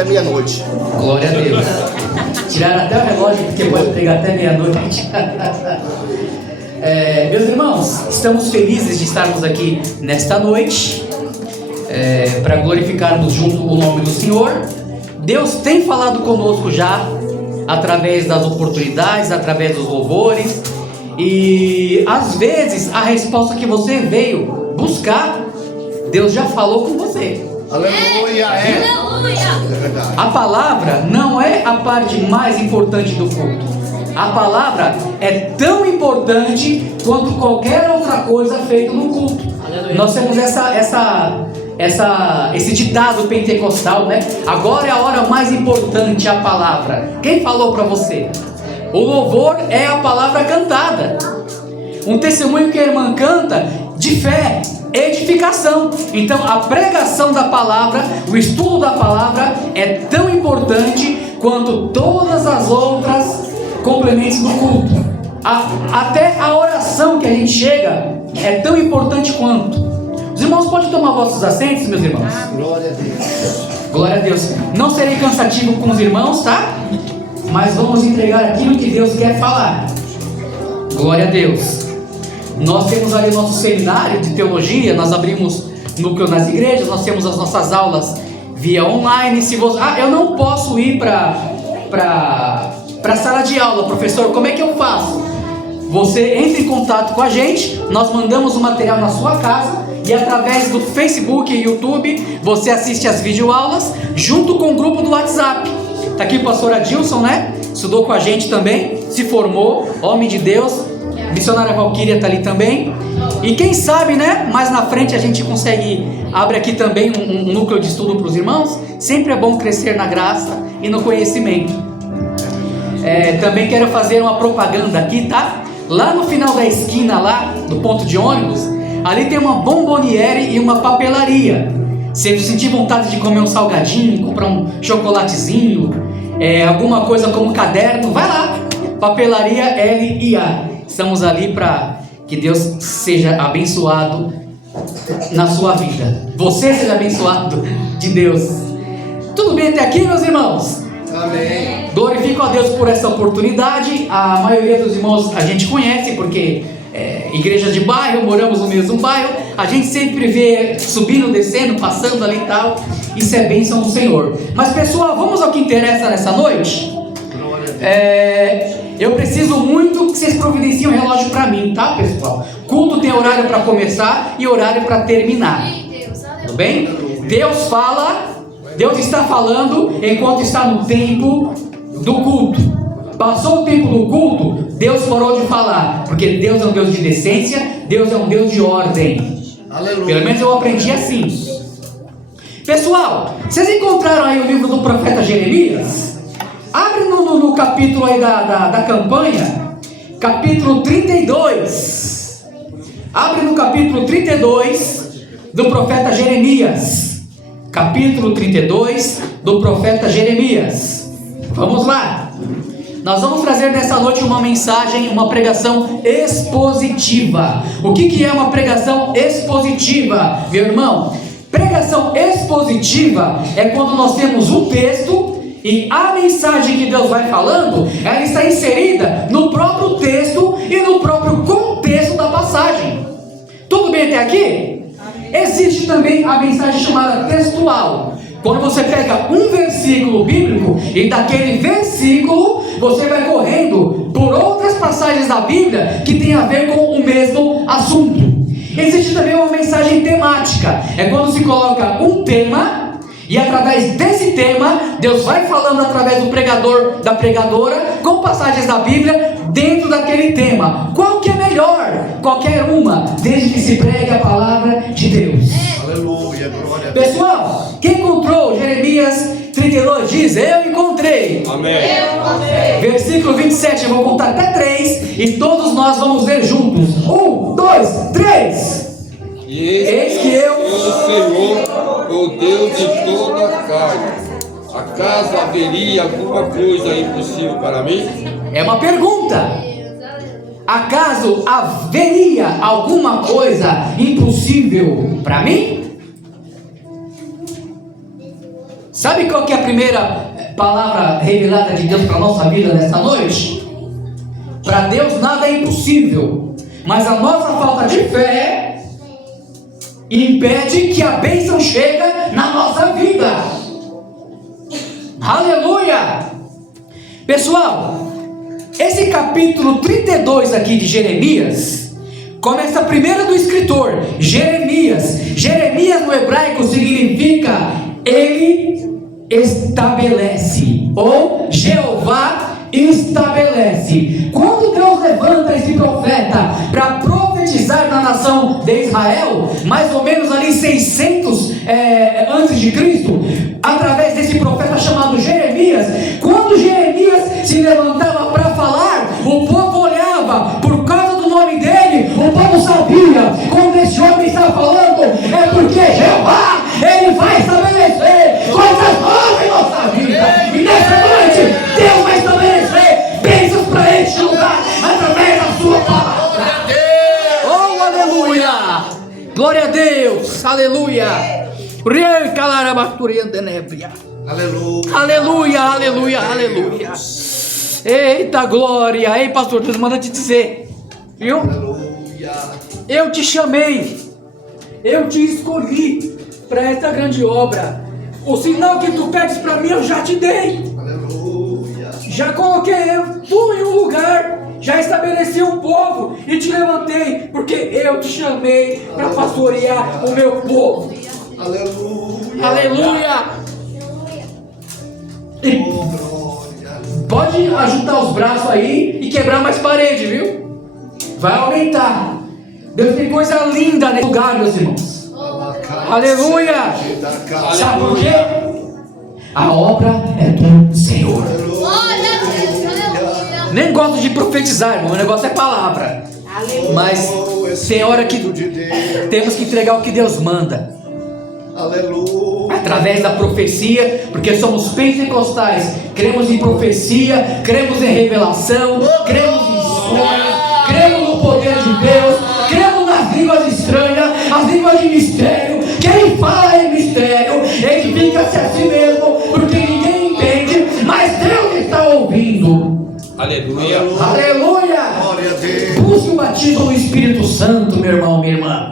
até meia-noite. Glória a Deus. Tiraram até o relógio, porque pode pegar até meia-noite. Meus irmãos, estamos felizes de estarmos aqui nesta noite, para glorificarmos junto o nome do Senhor. Deus tem falado conosco já, através das oportunidades, através dos louvores, e às vezes a resposta que você veio buscar, Deus já falou com você. Aleluia, A palavra não é a parte mais importante do culto. A palavra é tão importante quanto qualquer outra coisa feita no culto. Nós temos esse ditado pentecostal, né? Agora é a hora mais importante, a palavra. Quem falou para você? O louvor é a palavra cantada. Um testemunho que a irmã canta de fé, edificação. Então a pregação da palavra, o estudo da palavra é tão importante quanto todas as outras complementos do culto. Até a oração que a gente chega é tão importante quanto. Os irmãos podem tomar vossos assentos, meus irmãos? Glória a Deus. Glória a Deus. Não serei cansativo com os irmãos, tá? Mas vamos entregar aquilo que Deus quer falar. Glória a Deus. Nós temos ali nosso seminário de teologia. Nós abrimos núcleo nas igrejas. Nós temos as nossas aulas via online. Se você... eu não posso ir para a sala de aula, professor. Como é que eu faço? Você entra em contato com a gente. Nós mandamos o material na sua casa. E através do Facebook e YouTube, você assiste as videoaulas junto com o grupo do WhatsApp. Está aqui o pastor Adilson, né? Estudou com a gente também, se formou, homem de Deus. Missionária Valquíria está ali também. E quem sabe, né? Mais na frente a gente consegue, abre aqui também um núcleo de estudo para os irmãos. Sempre é bom crescer na graça e no conhecimento. Também quero fazer uma propaganda aqui, tá? Lá no final da esquina, lá do ponto de ônibus, ali tem uma bomboniere e uma papelaria. Se você sentir vontade de comer um salgadinho, comprar um chocolatezinho, alguma coisa como caderno, vai lá. Papelaria L&A. Estamos ali para que Deus seja abençoado na sua vida. Você seja abençoado de Deus. Tudo bem até aqui, meus irmãos? Amém. Glorifico a Deus por essa oportunidade. A maioria dos irmãos a gente conhece, porque igreja de bairro, moramos no mesmo bairro. A gente sempre vê subindo, descendo, passando ali e tal. Isso é bênção do Senhor. Mas pessoal, vamos ao que interessa nessa noite. Eu preciso muito que vocês providenciem um relógio para mim, tá, pessoal? Culto tem horário para começar e horário para terminar. Tudo bem? Deus fala, Deus está falando enquanto está no tempo do culto. Passou o tempo do culto, Deus parou de falar, porque Deus é um Deus de decência, Deus é um Deus de ordem. Aleluia. Pelo menos eu aprendi assim. Pessoal, vocês encontraram aí o livro do profeta Jeremias? Abre no capítulo aí da campanha, capítulo 32. Abre no capítulo 32 do profeta Jeremias. Capítulo 32 do profeta Jeremias. Vamos lá. Nós vamos trazer nessa noite uma mensagem, uma pregação expositiva. O que é uma pregação expositiva, meu irmão? Pregação expositiva é quando nós temos um texto e a mensagem que Deus vai falando, ela está inserida no próprio texto e no próprio contexto da passagem. Tudo bem até aqui? Existe também a mensagem chamada textual. Quando você pega um versículo bíblico e daquele versículo você vai correndo por outras passagens da Bíblia que tem a ver com o mesmo assunto. Existe também uma mensagem temática. É quando se coloca um tema e através desse tema Deus vai falando através do pregador, da pregadora, com passagens da Bíblia dentro daquele tema. Qual que é melhor? Qualquer uma, desde que se pregue a palavra de Deus. Aleluia, glória a Deus. Pessoal, quem encontrou Jeremias 32 diz: eu encontrei. Amém. Versículo 27, eu vou contar até 3 e todos nós vamos ler juntos. 1, 2, 3. E eis que eu sou o Senhor, o Deus de toda a carne. Acaso haveria alguma coisa impossível para mim? É uma pergunta. Acaso haveria alguma coisa impossível para mim? Sabe qual que é a primeira palavra revelada de Deus para a nossa vida nessa noite? Para Deus nada é impossível, mas a nossa falta de fé impede que a bênção chegue na nossa vida. Aleluia! Pessoal, esse capítulo 32 aqui de Jeremias começa primeiro do escritor, Jeremias. Jeremias no hebraico significa ele estabelece, ou Jeová estabelece. Quando Deus levanta esse profeta para profetizar na nação de Israel, mais ou menos ali 600 antes de Cristo, através desse profeta chamado Jeremias, quando Jeremias se levantava para falar, o povo olhava, por causa do nome dele, o povo sabia, quando esse homem está falando, é porque Jeová, ele vai estabelecer coisas novas em nossa vida. E nessa noite, Deus vai estabelecer bênçãos para este lugar, através da sua palavra. Oh, aleluia! Glória a Deus, aleluia! Aleluia. Aleluia, aleluia, aleluia. Eita glória. Ei, pastor, Deus manda te dizer, viu? Aleluia. Eu te chamei, eu te escolhi para essa grande obra. O sinal que tu pedes para mim eu já te dei. Aleluia. Já coloquei tu em um lugar, já estabeleci um povo e te levantei, porque eu te chamei para pastorear o meu povo. Aleluia. Aleluia. E Oh, glória. pode ajuntar os braços aí e quebrar mais parede, viu? Vai aumentar. Deus tem coisa linda nesse lugar, meus irmãos. Aleluia. Sabe por quê? A obra é do Senhor. Nem gosto de profetizar, irmão. O negócio é palavra. Mas tem hora que temos que entregar o que Deus manda. Aleluia. Através da profecia, porque somos pentecostais, cremos em profecia, cremos em revelação, cremos em sonhos, cremos no poder de Deus, cremos nas línguas estranhas, as línguas de mistério. Quem fala em mistério, edifica-se a si mesmo, porque ninguém entende, mas Deus está ouvindo. Aleluia. Aleluia! Glória a Deus. Busque o batismo do Espírito Santo, meu irmão, minha irmã.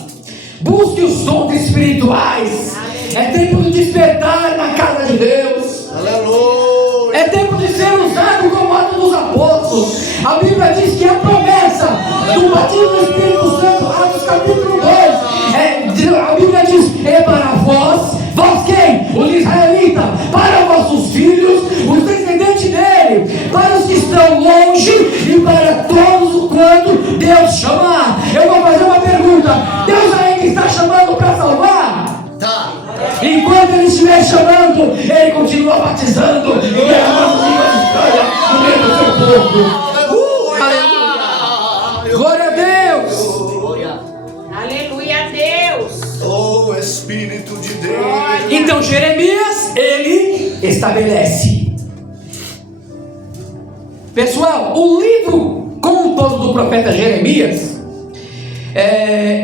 Busque os dons espirituais. É tempo de despertar na casa de Deus. Aleluia. É tempo de ser usado como Atos dos Apóstolos. A Bíblia diz que a promessa do batismo do Espírito Santo, Atos capítulo 2, a Bíblia diz: é para vós quem? Os israelitas, para vossos filhos, os descendentes dele, para os que estão longe e para todos quanto Deus chamar. Eu vou fazer uma pergunta: Deus ainda está chamando para salvar? Tá. Enquanto ele estiver chamando, ele continua batizando e derramando línguas estranhas no meio do seu povo. Aleluia! Glória a Deus! Aleluia a Deus. Oh, Espírito de Deus. Então Jeremias, ele estabelece. Pessoal, o livro como um todo do profeta Jeremias,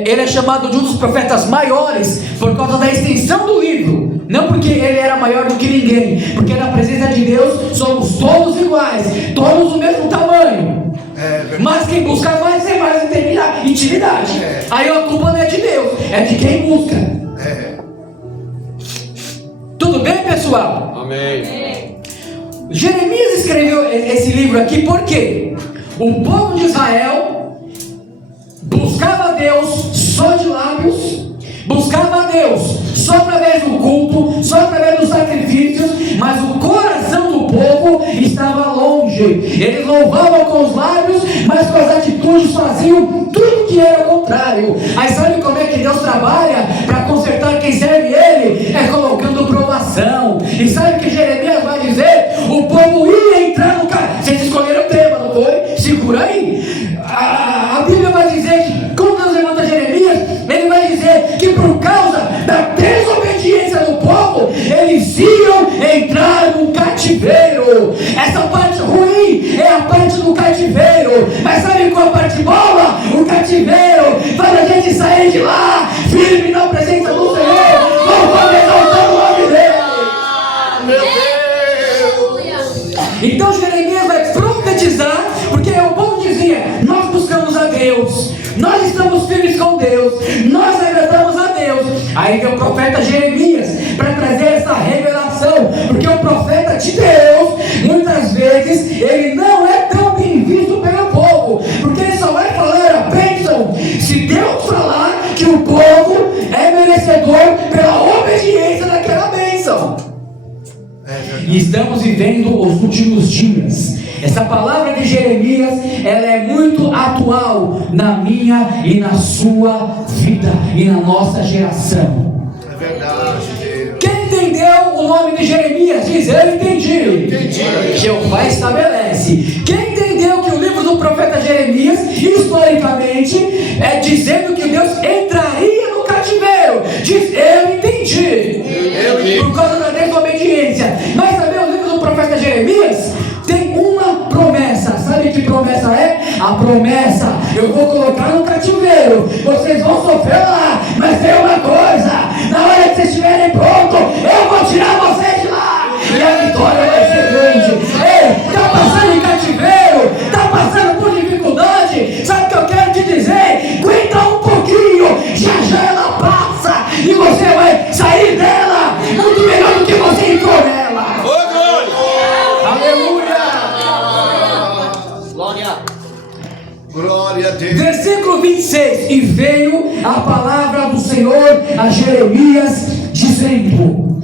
ele é chamado de um dos profetas maiores por causa da extensão do livro. Não porque ele era maior do que ninguém, porque na presença de Deus somos todos iguais, todos do mesmo tamanho. Mas quem busca mais tem mais intimidade. Aí a culpa não é de Deus, é de quem busca. Tudo bem, pessoal? Amém. Jeremias escreveu esse livro aqui porque o povo de Israel buscava a Deus só de lábios, buscava a Deus só através do culto, só através dos sacrifícios, mas o coração do povo estava longe. Eles louvavam com os lábios, mas com as atitudes faziam tudo que era o contrário. Aí sabe como é que Deus trabalha para consertar quem serve Ele? É colocando provação. E sabe o que Jeremias vai dizer? O povo ia entrar no carro. Vocês escolheram o tema, não foi? Segura aí. A Bíblia vai dizer que quando Deus levanta Jeremias, ele vai dizer que por causa da desobediência do povo, eles iam entrar no cativeiro. Essa parte ruim é a parte do cativeiro, mas sabe qual a parte boa? O cativeiro faz a gente sair de lá firme na presença do Senhor, louvando e exaltando o nome dele. Meu Deus. Então Jeremias vai profetizar, porque o povo dizia: nós buscamos a Deus, nós estamos firmes com Deus, nós agradamos a Deus. Aí vem o profeta Jeremias para trazer essa revelação, porque o profeta de Deus, muitas vezes, ele não é tão bem visto pelo povo, porque ele só vai falar a bênção se Deus falar que o povo é merecedor pela obediência daquela bênção. E estamos vivendo os últimos dias. Essa palavra de Jeremias, ela é muito atual na minha e na sua vida e na nossa geração. É verdade, Deus. Quem entendeu o nome de Jeremias diz: eu entendi. Jeová estabelece. Quem entendeu que o livro do profeta Jeremias, historicamente, é dizendo que Deus entraria no cativeiro, diz: eu entendi. Por causa da desobediência. Mas também o livro do profeta Jeremias tem uma promessa. Sabe que promessa é? A promessa: eu vou colocar no cativeiro, vocês vão sofrer lá, mas tem uma coisa: na hora que vocês estiverem prontos, eu vou tirar vocês de lá, e a vitória vai ser grande. Ei, está passando em cativeiro, está passando por dificuldade, sabe o que eu quero te dizer? Aguenta um pouquinho, já ela passa, e você vai sair dela muito melhor do que você entrou nela. Ô, glória! Aleluia! Glória a Deus. Versículo 26: e veio a palavra do Senhor a Jeremias, dizendo: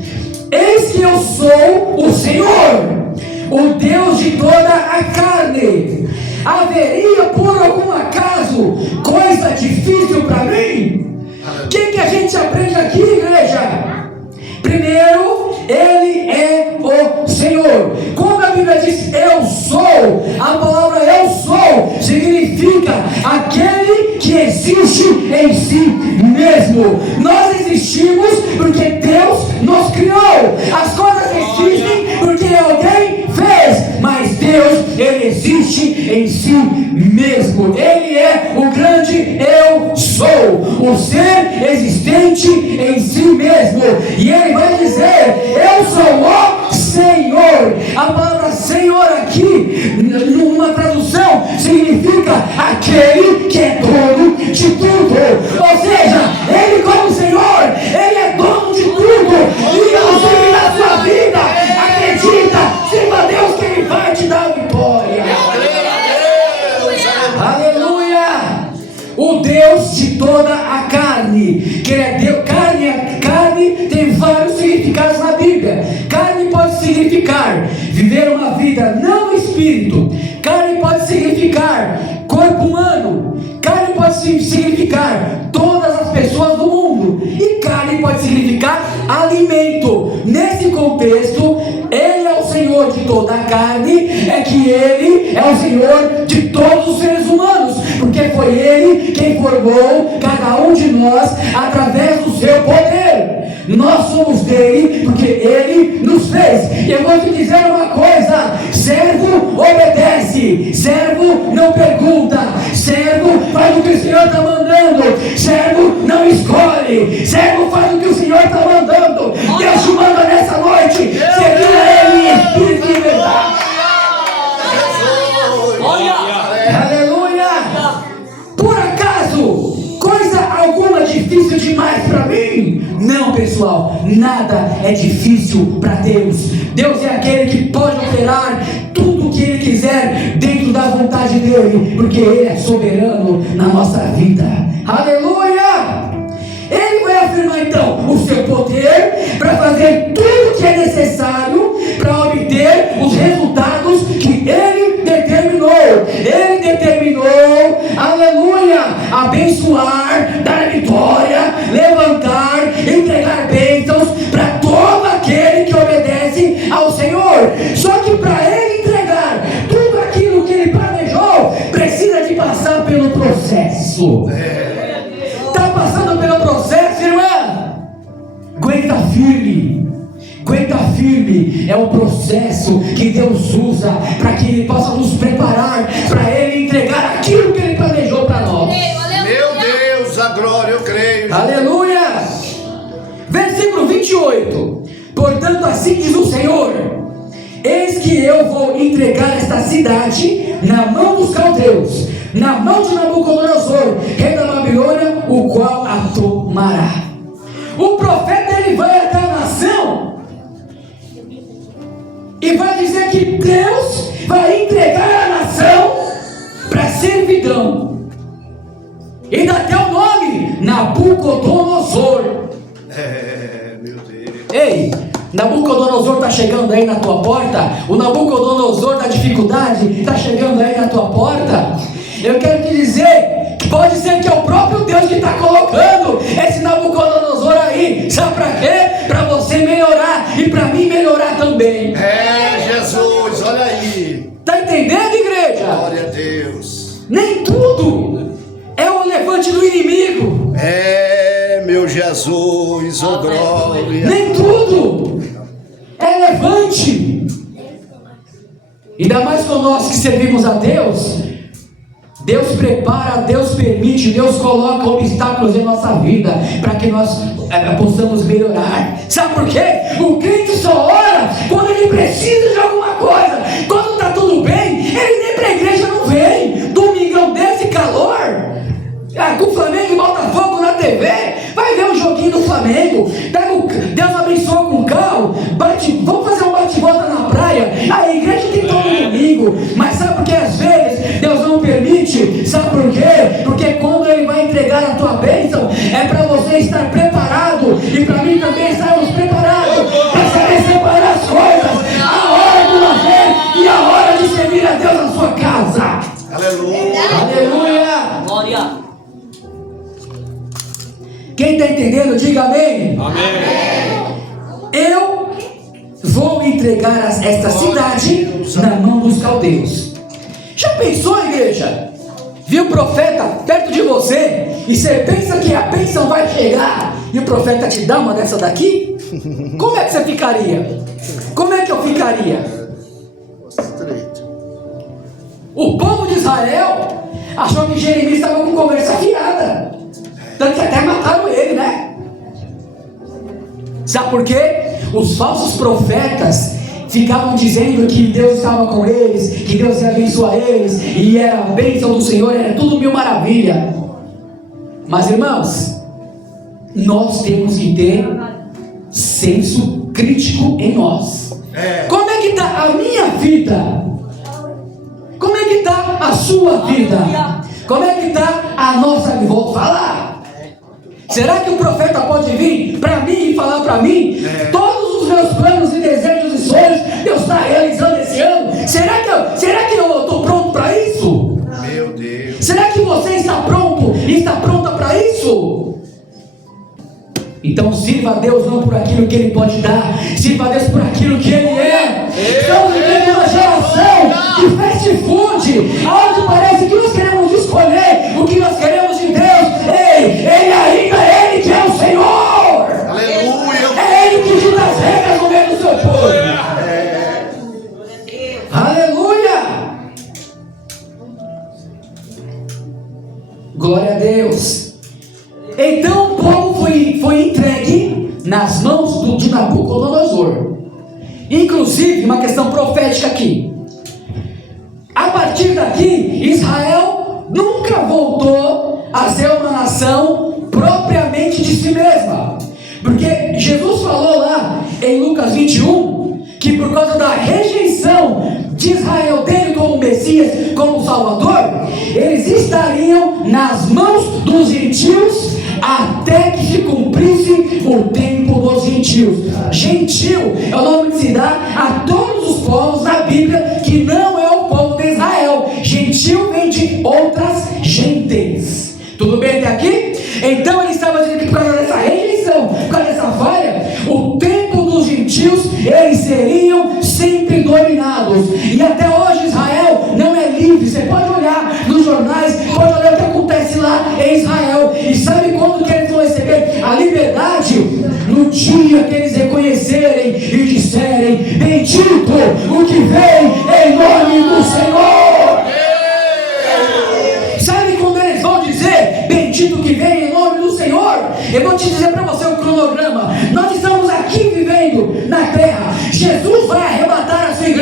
eis que eu sou o Senhor, o Deus de toda a carne. Haveria por algum acaso coisa difícil para mim? O que a gente aprende aqui, igreja? Primeiro, Ele é o Senhor. Quando a Bíblia diz eu sou, a palavra eu sou significa aquele que existe em si mesmo. Nós existimos porque Deus nos criou. As coisas existem porque alguém fez, mas Deus, Ele existe em si mesmo. Ele é o grande eu sou, o ser existente em si mesmo. E Ele vai dizer: eu sou o Senhor. A palavra Senhor aqui, numa tradução, significa aquele que é dono de tudo. Ou seja, Ele como Senhor, Ele é dono de tudo. E inclusive na sua vida, acredita, sirva a Deus que Ele vai te dar vitória. Aleluia! O Deus de toda a carne, que é Deus. Carne tem vários significados na Bíblia. Carne pode significar viver uma vida não no espírito. Carne pode significar corpo humano. Carne pode significar todas as pessoas do mundo. E carne pode significar alimento. Nesse contexto, Ele é o Senhor de toda a carne, é que Ele é o Senhor de todos os seres humanos, porque foi Ele quem formou cada um de nós através do seu poder. Nós somos dele porque Ele nos fez. E eu vou te dizer uma coisa: servo obedece, servo não pergunta, servo faz o que o Senhor está mandando, servo não escolhe, servo faz o que o Senhor está mandando. Deus te manda nessa noite seguir a Ele em espírito e verdade. Aleluia! Por acaso coisa alguma difícil demais para mim? Não, pessoal, nada é difícil para Deus. Deus é aquele que pode operar tudo o que Ele quiser dentro da vontade dEle, porque Ele é soberano na nossa vida. Aleluia! Ele vai afirmar então o seu poder para fazer tudo o que é necessário para obter os resultados que Ele determinou. Ele determinou, aleluia, abençoar, dar vitória, levantar, entregar bênçãos para todo aquele que obedece ao Senhor. Só que para Ele entregar tudo aquilo que Ele planejou, precisa de passar pelo processo. Está passando pelo processo, irmã? Aguenta firme. Aguenta firme. É o processo que Deus usa para que Ele possa nos preparar para Ele entregar aquilo que Ele planejou para nós. Meu Deus, a glória, eu creio. Aleluia! Versículo 28. Portanto, assim diz o Senhor: eis que eu vou entregar esta cidade na mão dos caldeus, na mão de Nabucodonosor, rei da Babilônia, o qual a tomará. O profeta ele vai até a nação e vai dizer que Deus vai entregar a nação para servidão. E dá até o nome, Nabucodonosor. Meu Deus. Ei, Nabucodonosor está chegando aí na tua porta? O Nabucodonosor da dificuldade está chegando aí na tua porta? Eu quero te dizer que pode ser que é o próprio Deus que está colocando esse Nabucodonosor aí. Sabe para quê? Para você melhorar e para mim melhorar também. Jesus, olha aí. Está entendendo, igreja? Glória a Deus. Nem tudo é o levante do inimigo. Meu Jesus, oh glória. Nem tudo é levante. Ainda mais com nós que servimos a Deus. Deus prepara, Deus permite, Deus coloca obstáculos em nossa vida para que nós possamos melhorar. Sabe por quê? O crente só ora quando ele precisa de alguma coisa. Quando está tudo bem, ele nem para a igreja não vem. Domingão desse calor, com o Flamengo e Botafogo na TV, vai ver um joguinho do Flamengo. Deus abençoa com o carro, vamos fazer um bate-volta na praia. A igreja tem todo domingo. Mas sabe por que às vezes Deus não permite? Sabe por quê? Porque quando Ele vai entregar a tua bênção, é para você estar preparado e para mim também estarmos preparados para saber separar as coisas, a hora do lazer e a hora de servir a Deus na sua casa. Aleluia. Aleluia. Glória. Quem está entendendo, diga amém. Amém. Eu vou entregar esta cidade na mão dos caldeus. Já pensou, igreja? Viu o profeta perto de você e você pensa que a bênção vai chegar e o profeta te dá uma dessa daqui? Como é que você ficaria? Como é que eu ficaria? Estreito. O povo de Israel achou que Jeremias estava com conversa fiada, tanto que até mataram ele, né? Sabe por quê? Os falsos profetas ficavam dizendo que Deus estava com eles, que Deus ia abençoar eles, e era a bênção do Senhor, era tudo mil maravilha. Mas irmãos, nós temos que ter senso crítico em nós. Como é que está a minha vida? Como é que está a sua vida? Como é que está a nossa vida? Vou falar. Será que o profeta pode vir para mim e falar para mim todos os meus planos e desejos e sonhos Deus está realizando esse ano? Será que eu estou pronto para isso? Meu Deus. Será que você está pronto e está pronta para isso? Então sirva a Deus não por aquilo que Ele pode dar, sirva a Deus por aquilo que Ele é. Estamos vivendo uma geração de fast food, onde parece que nós queremos escolher o que nós queremos de Deus. Ei, Ele ainda é Ele que é o Senhor. Aleluia. É Ele que dita as regras no meio do seu povo. Aleluia. Glória a Deus. Então o povo foi entregue nas mãos de Nabucodonosor. Inclusive, uma questão profética aqui. A partir daqui, Israel nunca voltou a ser uma nação propriamente de si mesma. Porque Jesus falou lá em Lucas 21 que por causa da rejeição de Israel dele como Messias, como Salvador, eles estariam nas mãos dos gentios até que se cumprisse o tempo dos gentios. Gentil é o nome que se dá a todos os povos da Bíblia que não é o povo de Israel. Gentil vem de outras gentes. Tudo bem até aqui? Então ele estava dizendo que por causa dessa rejeição, por causa dessa falha, o tempo dos gentios, eles seriam sempre dominados. E até hoje Israel não é livre. Você pode olhar nos jornais, pode olhar o que acontece lá em Israel. E sabe quando que eles vão receber a liberdade? No dia que eles reconhecerem e disserem: bendito o que vem em nome do Senhor. Sabe quando eles vão dizer bendito que vem em nome do Senhor? Eu vou te dizer para você o cronograma. Nós estamos aqui vivendo na terra. Jesus vai arrebatar a sua igreja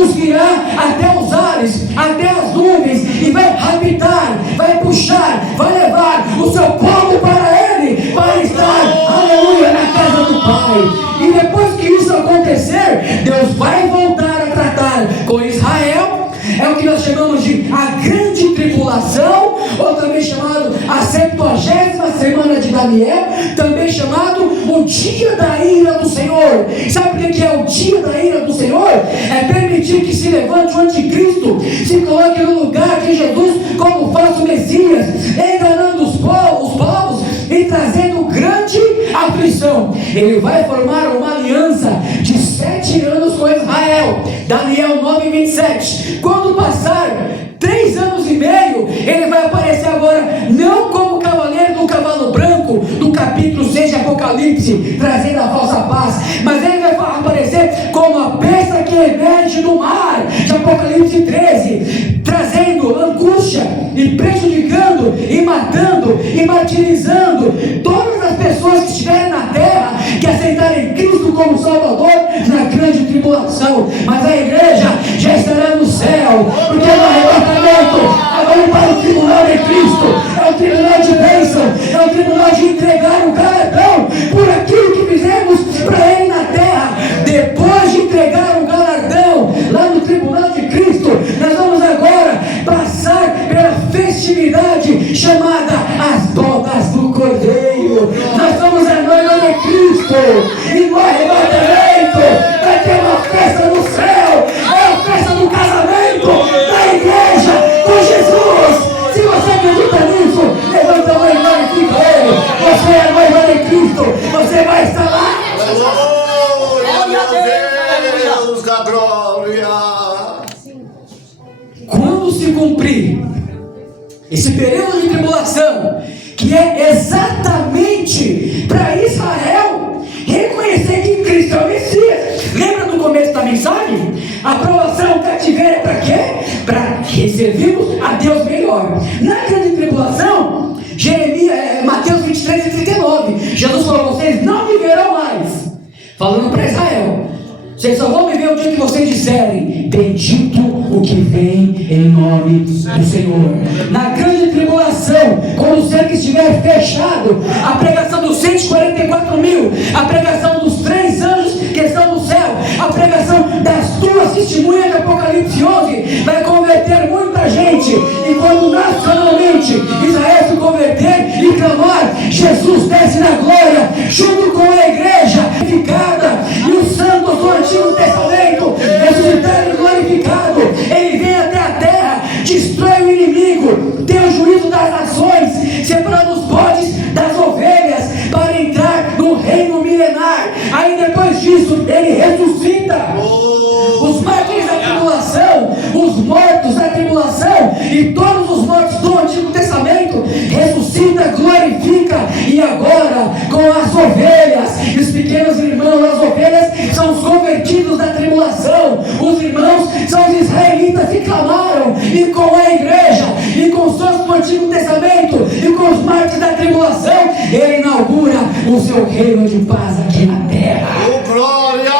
Jesus virá até os ares, até as nuvens, e vai habitar, vai puxar, vai levar o seu povo para Ele, para estar, aleluia, na casa do Pai. E depois que isso acontecer, Deus vai voltar a tratar com Israel. É o que nós chamamos de a grande tribulação, ou também chamado a 70ª semana de Daniel, também chamado o dia da ira do Senhor. Sabe o que é o dia da ira do Senhor? É permitir que se levante o anticristo, se coloque no lugar de Jesus como falso Messias, enganando os povos e trazendo grande aflição. Ele vai formar uma aliança de 7 anos com Israel. Daniel 9:27. Quando passar 3 anos e meio, ele vai aparecer agora não como cavaleiro do cavalo branco do capítulo 6 de Apocalipse, trazendo a falsa paz, mas ele vai aparecer como a besta que emerge do mar de Apocalipse 13, trazendo angústia e prejudicando e matando e martirizando todas as pessoas que estiverem na terra, que aceitarem Cristo como Salvador na grande tribulação. Mas a igreja já estará no céu, porque no arrebatamento agora para o tribunal de Cristo, é o tribunal de bênção, é o tribunal de entregar o galardão por aquilo que fizemos para Ele na terra. Depois de entregar o galardão lá no tribunal de Cristo, nós vamos agora passar pela festividade chamada as bodas do Cordeiro. Nós somos a noiva de Cristo, e no arrebatamento vai ter uma festa no céu, é a festa do casamento da igreja com Jesus. Se você acredita nisso, levanta a mão e glorifica Ele. Você é a noiva de Cristo, você vai estar lá. Glória a Deus, da glória. Quando se cumprir esse período de tribulação, que é exatamente para Israel reconhecer que Cristo é o Messias. Lembra do começo da mensagem? A aprovação, cativeiro é para quê? Para servirmos a Deus melhor. Na grande tribulação, Mateus 23:39, Jesus falou: vocês não viverão mais. Falando para Israel: vocês só vão viver o dia que vocês disserem: bendito o que vem em nome do Senhor. Na grande tribulação, quando o cerco estiver fechado, a pregação dos 144.000, a pregação dos 3 anjos que estão no céu, a pregação das 2 testemunhas de Apocalipse 11 vai converter muita gente. E quando nacionalmente Israel se converter e clamar, Jesus desce na glória junto com a igreja glorificada e os santos do Antigo Testamento ressuscitado e glorificado. Ele vem até a terra, destrói o inimigo, tem o juízo das nações, separando os bodes das ovelhas para entrar no reino milenar. Aí depois disso ele ressuscita os mártires da tribulação, os mortos da tribulação e todos os mortos do Antigo Testamento, ressuscita, glorifica. E agora com as ovelhas e os pequenos irmãos, as ovelhas são os convertidos da tribulação, os irmãos são os israelitas que clamaram, e com a igreja e com os santos do Antigo Testamento e com os mártires da tribulação, ele inaugura o seu reino de paz aqui na terra. Oh, glória,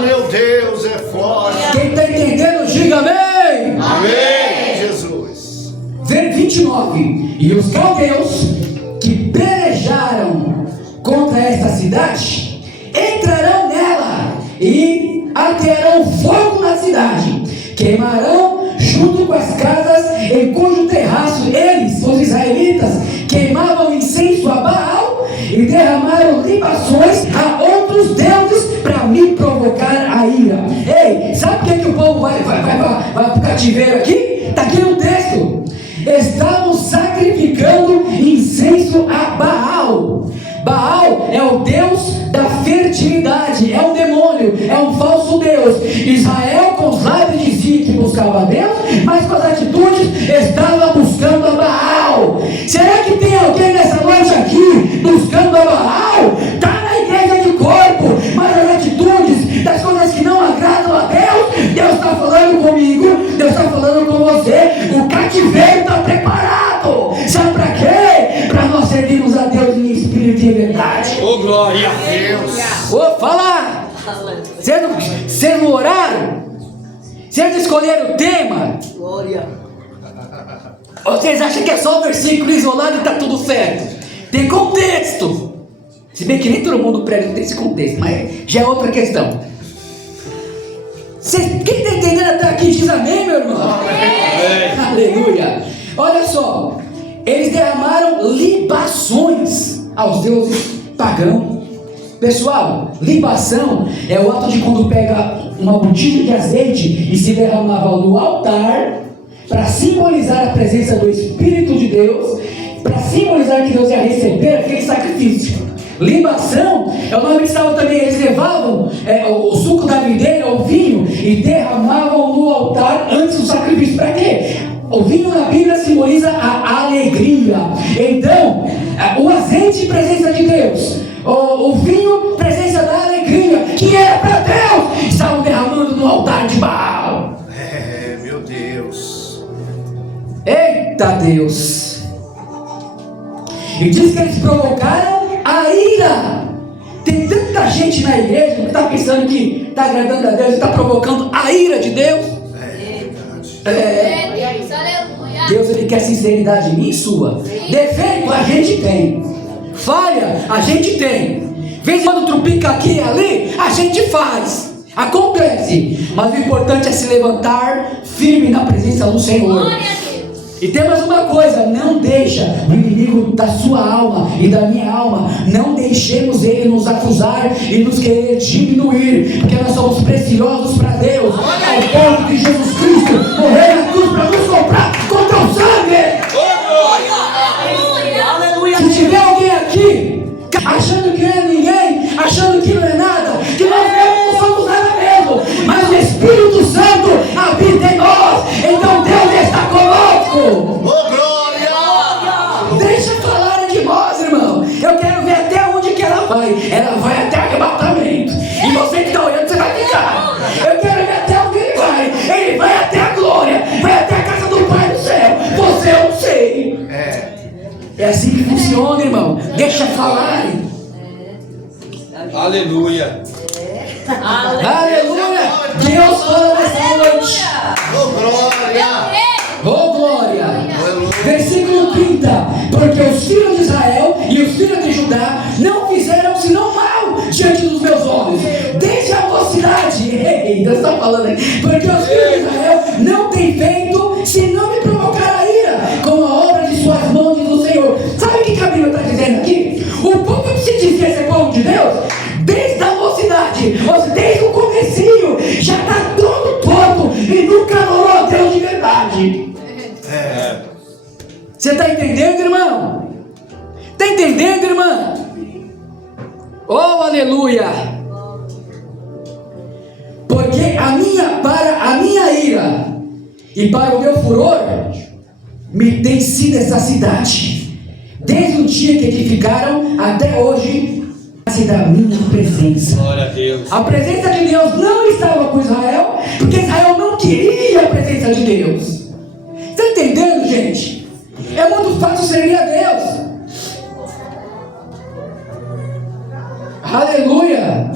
meu Deus, é forte. Quem está entendendo, diga amém. Amém, Jesus. Versículo 29. E os caldeus que pelejaram contra esta cidade entrarão nela e atearão fogo na cidade, queimarão junto com as casas em cujo terraço eles, os israelitas, queimavam incenso a Baal e derramaram libações a outros deuses para me provocar a ira. Ei, sabe o que o povo vai para o cativeiro aqui? Está aqui no texto. Estavam sacrificando incenso a Baal. Baal é o deus da fertilidade, é um demônio, é um falso deus. Israel com os lábios dizia que buscava Deus, mas com as atitudes estava buscando a Baal. Será que tem alguém nessa noite aqui buscando a Baal? Está na igreja de corpo, mas as atitudes das coisas que não agradam a Deus, Deus está falando comigo, Deus está falando com você. O cativeiro está preparado. Sabe para quê? Para nós servirmos a Deus em espírito e verdade. Oh, glória a Deus. Vou falar. Vocês não oraram? Se eles escolheram o tema, Glória. vocês acham que é só o versículo isolado e está tudo certo? Tem contexto. Se bem que nem todo mundo prega desse contexto, mas já é outra questão. Quem está entendendo até aqui diz amém, meu irmão? Amém. Aleluia. Olha só, eles derramaram libações aos deuses pagãos. Pessoal, libação é o ato de quando pega uma botija de azeite e se derramava no altar para simbolizar a presença do Espírito de Deus, para simbolizar que Deus ia receber aquele sacrifício. Libação é o nome que estava também. Eles levavam o suco da videira, o vinho, e derramavam no altar antes do sacrifício. Para quê? O vinho na Bíblia simboliza a alegria. Então, o azeite, presença de Deus, o vinho, presença da alegria, que era para Deus, estavam derramando no altar de Baal. Meu Deus. Eita Deus! E diz que eles provocaram a ira. Tem tanta gente na igreja que está pensando que está agradando a Deus e está provocando a ira de Deus. Deus, ele quer sinceridade minha e sua. Defeito a gente tem, falha a gente tem, vez quando trupica aqui e ali, a gente faz, acontece, mas o importante é se levantar firme na presença do Senhor. E tem mais uma coisa: não deixa o inimigo da sua alma e da minha alma, não deixemos ele nos acusar e nos querer diminuir, porque nós somos preciosos para Deus. Ao ponto de Jesus Cristo morrer na cruz para nos comprar com teu sangue. Se tiver alguém aqui achando que não é ninguém, achando que não é nada, que nós não somos nada mesmo, mas o Espírito Santo habita em nós, então Deus está conosco. Glória! Deixa falarem de nós, irmão. Eu quero ver até onde que ela vai. Ela vai até arrebatamento. E você que está olhando, você vai ficar. Eu quero ver até onde ele vai. Ele vai até a glória, vai até a casa do Pai do céu. Você eu não sei. É assim que funciona, irmão. Deixa falarem. Aleluia. Aleluia. Deus fala nessa noite. Glória! Oh glória! Versículo 30. Porque os filhos de Israel e os filhos de Judá não fizeram senão mal diante dos meus olhos, desde a mocidade. Ei, Deus está falando aí. Porque os filhos de Israel não têm feito senão me provocar a ira com a obra de suas mãos, diz o Senhor. Sabe o que a Bíblia está dizendo aqui? O povo que se dizia ser povo de Deus, desde a mocidade, ou seja, desde o comecinho, já está todo torto e nunca adorou a Deus de verdade. Você está entendendo, irmão? Está entendendo, irmã? Oh, aleluia! Porque para a minha ira e para o meu furor me tem sido essa cidade, desde o dia que edificaram até hoje, da minha presença. Glória a Deus. A presença de Deus não estava com Israel, porque Israel não queria a presença de Deus. Está entendendo, gente? É muito fácil servir a Deus. Aleluia.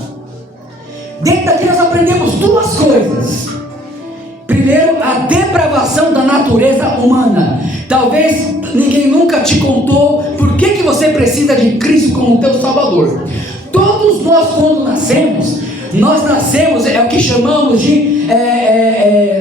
Dentro daqui nós aprendemos duas coisas. Primeiro, a depravação da natureza humana. Talvez ninguém nunca te contou por que você precisa de Cristo como teu Salvador. Todos nós, quando nascemos, é o que chamamos de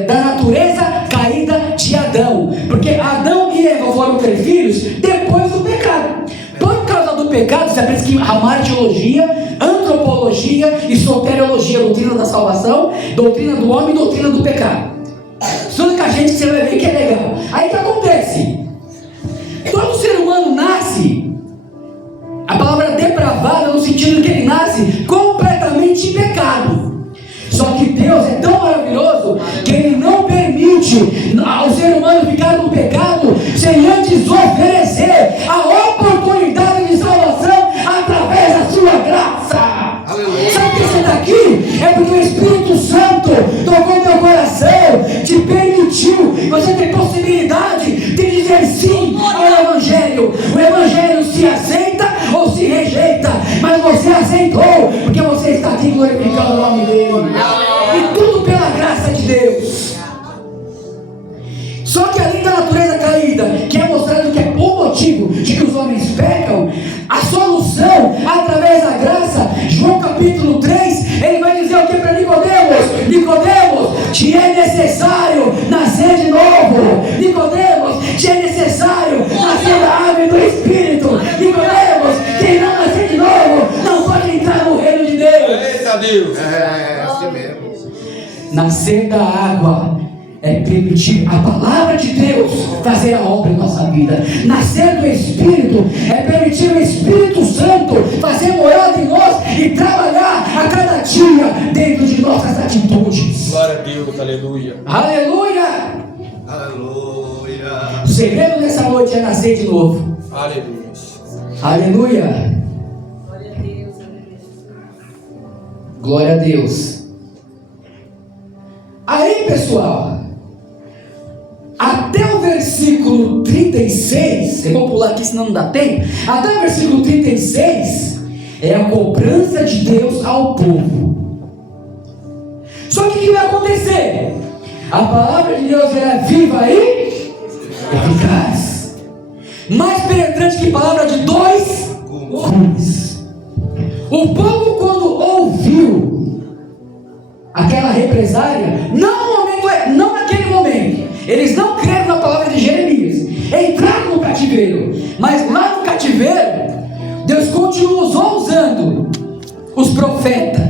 da natureza caída de Adão. Porque Adão e Eva foram ter filhos depois do pecado. Por causa do pecado, você aprende que a martiologia, antropologia e soteriologia, doutrina da salvação, doutrina do homem e doutrina do pecado. Isso é a única gente que você vai ver que é legal. Aí o que acontece? Todo ser humano nasce, a palavra depravada no sentido que ele nasce completamente em pecado. Só que Deus é tão maravilhoso que Ele não permite ao ser humano ficar no pecado sem antes oferecer a oportunidade de salvação através da sua graça. Aleluia. Sabe que você está aqui? É porque o Espírito Santo tocou teu coração, te permitiu, você tem possibilidade de dizer sim ao Evangelho. O Evangelho se aceita ou se rejeita, mas você aceitou, porque você está aqui glorificando o nome dele. E tudo pela graça de Deus. capítulo 3, ele vai dizer o que para Nicodemos? Nicodemos, te é necessário nascer de novo. Nicodemos, te é necessário nascer da água e do Espírito. Nicodemos, quem não nascer de novo não pode entrar no reino de Deus. Eita Deus! É, assim mesmo. Nascer da água é permitir a palavra de Deus fazer a obra em nossa vida. Nascer do Espírito é permitir o Espírito Santo fazer morada em nós e trabalhar a cada dia dentro de nossas atitudes. Glória a Deus, aleluia. Aleluia! Aleluia. O segredo nessa noite é nascer de novo. Aleluia. Aleluia! Glória a Deus. Aí, pessoal, até o versículo 36, eu vou pular aqui senão não dá tempo. Até o versículo 36 é a cobrança de Deus ao povo. Só que o que vai acontecer? A palavra de Deus é viva e eficaz, mais penetrante que palavra de dois gumes. O povo, quando ouviu aquela represália, não naquele momento, eles não creram na palavra de Jeremias, entraram no cativeiro, mas lá no cativeiro Deus continuou usando os profetas,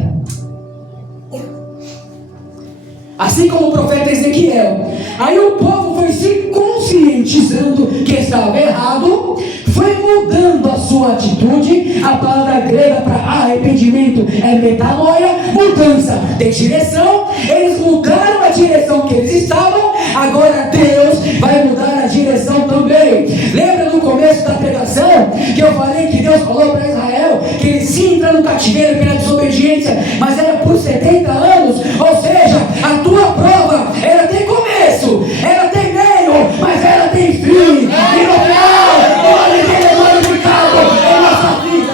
assim como o profeta Ezequiel. Aí o povo foi se conscientizando que estava errado, foi mudando a sua atitude. A palavra grega para arrependimento é metanoia, mudança de direção. Eles mudaram a direção que eles estavam, agora Deus vai mudar a direção também. Lembra no começo da pregação que eu falei que Deus falou para Israel que eles sim entraram no cativeiro pela desobediência, mas era por 70 anos, ou seja, a tua prova ela tem começo, ela tem meio, mas ela tem fim, e no final pode ter glorificado em nossa vida.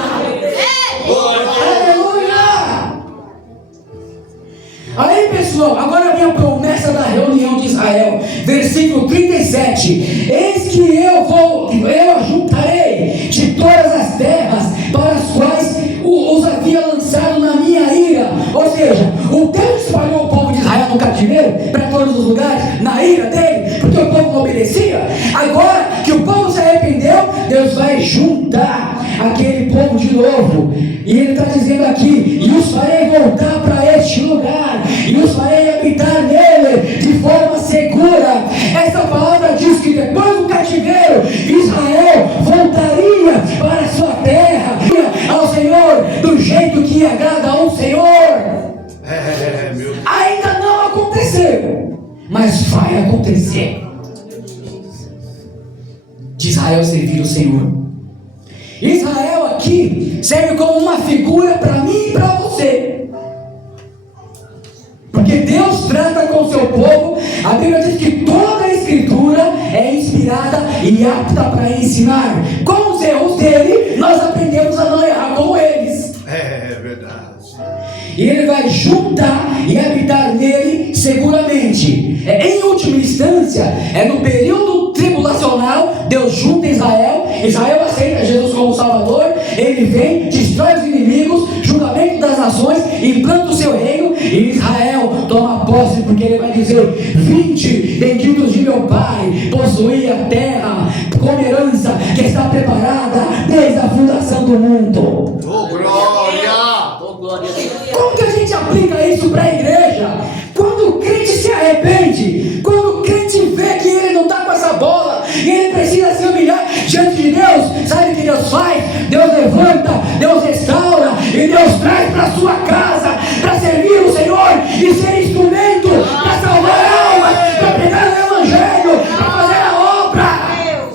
Aleluia! Aí, pessoal, agora vem a promessa da reunião de Israel, versículo 37. Eis que eu ajuntarei de todas as terras para as quais os havia lançado na minha ira. Ou seja, o Deus espalhou o povo de Israel no cativeiro para todos os lugares, na ira dele, porque o povo não obedecia. Agora que o povo se arrependeu, Deus vai juntar aquele povo de novo. E ele está dizendo aqui: e os farei voltar para este lugar, e os farei habitar nele de forma segura. Essa palavra diz que depois do cativeiro, Israel voltaria para a sua terra, ao Senhor, do jeito que agrada ao Senhor. Ainda não aconteceu, mas vai acontecer. De Israel servir o Senhor. Israel aqui serve como uma figura para mim e para você, porque Deus trata com o seu povo. A Bíblia diz que toda a Escritura é inspirada e apta para ensinar. Com os erros dele, nós aprendemos a não errar como eles. É verdade. E ele vai juntar e habitar nele seguramente. Em última instância, é no período tribulacional, Deus junta Israel. Israel aceita Jesus como Salvador. Ele vem, destrói os inimigos, julgamento das nações, implanta o seu reino. E Israel toma posse, porque ele vai dizer: 20 benditos de meu Pai, possuí a terra como herança que está preparada desde a fundação do mundo. Oh, glória! Como que a gente aplica isso para a igreja? Quando o crente se arrepende, quando o crente vê que ele não está com essa bola e ele precisa se humilhar diante de Deus, sabe o que Deus faz? Deus levanta, Deus restaura e Deus traz para a sua casa para servir o Senhor e ser instrumento para salvar almas, para pregar o evangelho, para fazer a obra.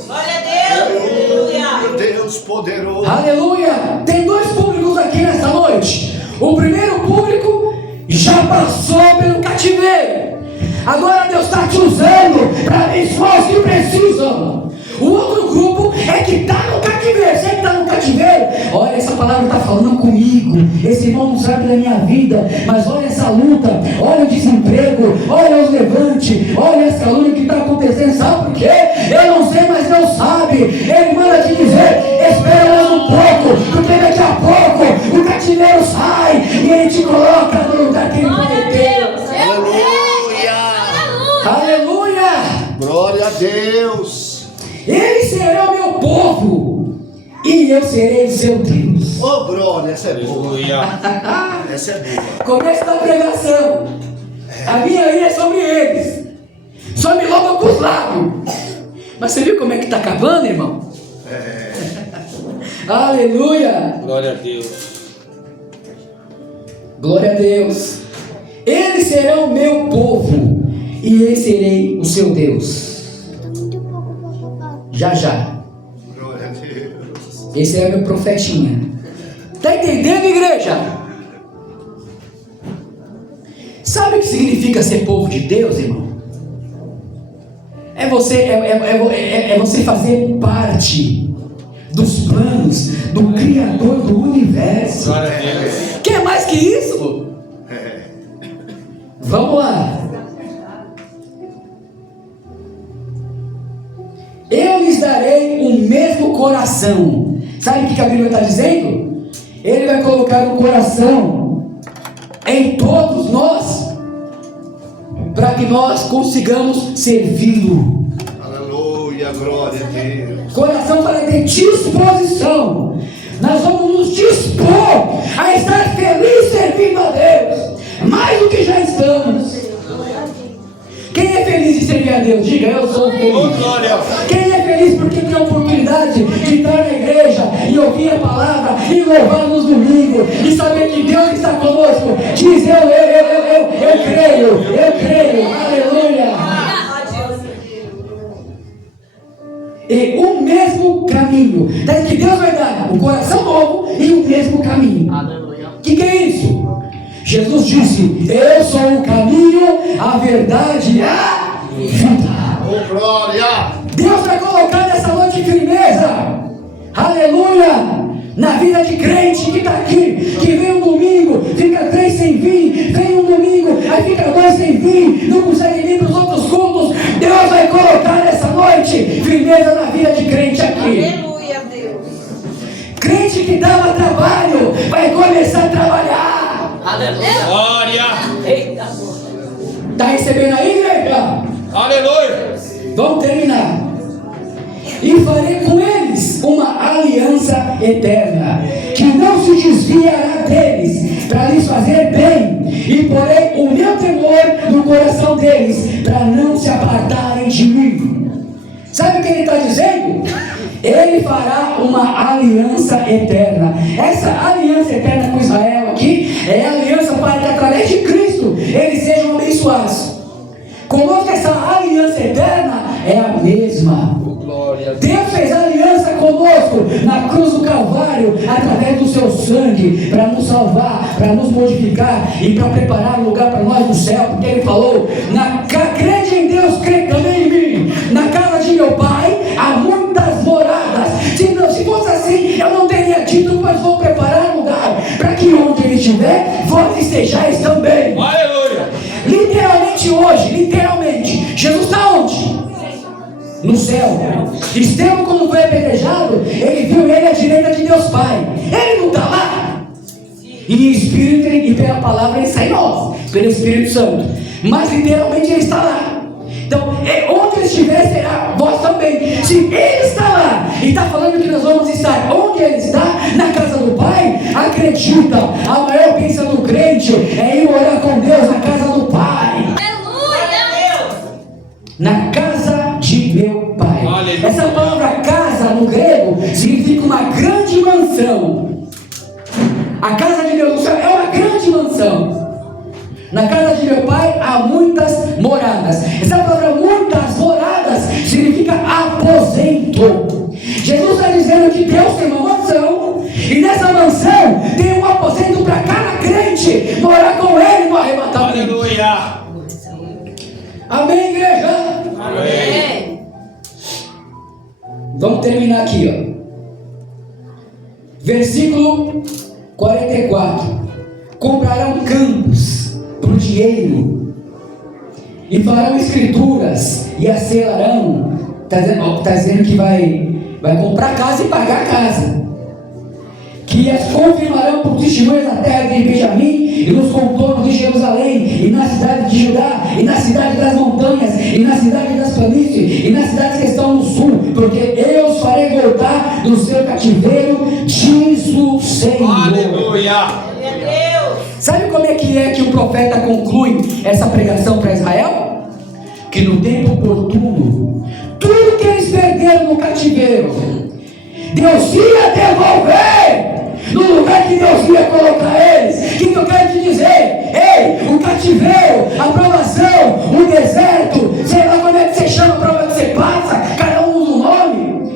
Glória a Deus. Meu Deus poderoso. Aleluia! Tem dois públicos aqui nessa noite. O primeiro público já passou pelo cativeiro. Agora Deus está te usando para abençoar os que precisam. O outro grupo é que está no cativeiro. Você que está no cativeiro, olha, essa palavra está falando comigo. Esse irmão não sabe da minha vida, mas olha essa luta, olha o desemprego, olha os levantes, olha essa calúnia que está acontecendo. Sabe por quê? Eu não sei, mas Deus sabe. Ele manda te dizer: espera mais um pouco, porque daqui a pouco o cativeiro sai, Eles serão meu povo, e eu serei o seu Deus. Ô, glória, essa é boa. Aleluia. Essa é boa. Começo da pregação. A minha ira é sobre eles. Só me louvam com os lábios. Mas você viu como é que está acabando, irmão? Aleluia. Glória a Deus. Glória a Deus. Eles serão meu povo, e eu serei o seu Deus. Já já. Glória a Deus. Esse é o meu profetinha. Está entendendo, igreja? Sabe o que significa ser povo de Deus, irmão? É você fazer parte dos planos do Criador do universo. Glória a Deus. Quer mais que isso? Vamos lá. Eu lhes darei o mesmo coração. Sabe o que a Bíblia está dizendo? Ele vai colocar um coração em todos nós, para que nós consigamos servi-lo. Aleluia, glória a Deus. Coração para ter disposição. Nós vamos nos dispor a estar felizes servindo a Deus, mais do que já estamos. Quem é feliz em servir a Deus? Diga, eu sou feliz. Oh, glória. Quem é feliz porque tem a oportunidade de estar na igreja e ouvir a palavra e louvar nos domingos e saber que Deus está conosco? Diz eu creio, aleluia. E o mesmo caminho. Daí que Deus vai dar um coração novo e o mesmo caminho. O que é isso? Jesus disse: eu sou o caminho, a verdade e a vida. Ô, glória. Deus vai colocar nessa noite firmeza, aleluia, na vida de crente que está aqui, que vem um domingo, fica 3 sem vir, vem um domingo, aí fica 2 sem vir, não consegue vir para os outros cultos. Deus vai colocar nessa noite firmeza na vida de crente aqui. Aleluia, Deus. Crente que dava trabalho, vai começar a trabalhar. Glória. Está recebendo aí, igreja? Aleluia. Vamos terminar. E farei com eles uma aliança eterna, que não se desviará deles, para lhes fazer bem, e porei o meu temor no coração deles, para não se apartarem de mim. Sabe o que ele está dizendo? Ele fará uma aliança eterna. Essa aliança eterna com Israel aqui é a aliança para que através de Cristo eles sejam abençoados. Conosco essa aliança eterna é a mesma. Glória a Deus. Deus fez aliança conosco na cruz do Calvário, através do seu sangue, para nos salvar, para nos modificar e para preparar um lugar para nós no céu, porque Ele falou: crede em Deus, crede também em mim. Na casa de meu Pai há muitas moradas. Se fosse assim, eu não teria dito, mas vou preparar um lugar, para que onde Ele estiver, vós estejais também. Aleluia. Literalmente hoje, Jesus está onde? No céu. Estevão, quando foi apedrejado, ele viu ele à direita de Deus Pai. Ele não está lá? E em espírito e pela palavra ele sai em nós, pelo Espírito Santo. Mas literalmente ele está lá. Então, onde ele estiver, será vós também. Se ele está lá e está falando que nós vamos estar onde ele está, na casa do Pai, acredita, a maior bênção do crente é ir orar com Deus na casa do Pai. Na casa de meu Pai. Aleluia. Essa palavra casa no grego significa uma grande mansão. A casa de Deus é uma grande mansão. Na casa de meu Pai há muitas moradas. Essa palavra muitas moradas significa aposento. Jesus está dizendo que Deus tem uma mansão, e nessa mansão tem um aposento para cada crente morar com Ele no arrebatamento. Aleluia. Amém, igreja? Amém. Vamos terminar aqui, ó. Versículo 44. Comprarão campos por dinheiro, e farão escrituras, e as selarão. Está dizendo que vai comprar casa e pagar a casa. Que as confirmarão por testemunhas na terra de Benjamim, e nos contornos de Jerusalém, e na cidade de Judá, e na cidade das montanhas, e na cidade das planícies, e nas cidades que estão no sul, porque eu os farei voltar do seu cativeiro, diz o Senhor. Aleluia. Sabe como é que o profeta conclui essa pregação para Israel? Que no tempo oportuno, tudo que eles perderam no cativeiro, Deus ia devolver no lugar que Deus ia colocar eles. O que eu quero te dizer? Ei, o cativeiro, a provação, o deserto, sei lá como é que você chama a prova que você passa, cada um usa um nome.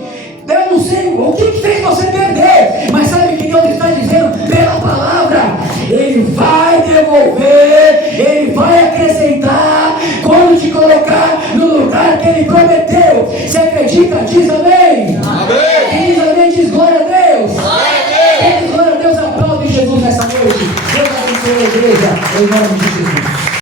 Eu não sei o que fez você perder, mas sabe o que Deus está dizendo pela palavra? Ele vai devolver, Ele vai acrescentar quando te colocar no lugar que Ele prometeu. Você acredita? Diz amém. Amém. Quem diz amém diz glória a Deus. Quem diz glória a Deus, aplaude Jesus nessa noite. Deus abençoe a igreja em nome de Jesus.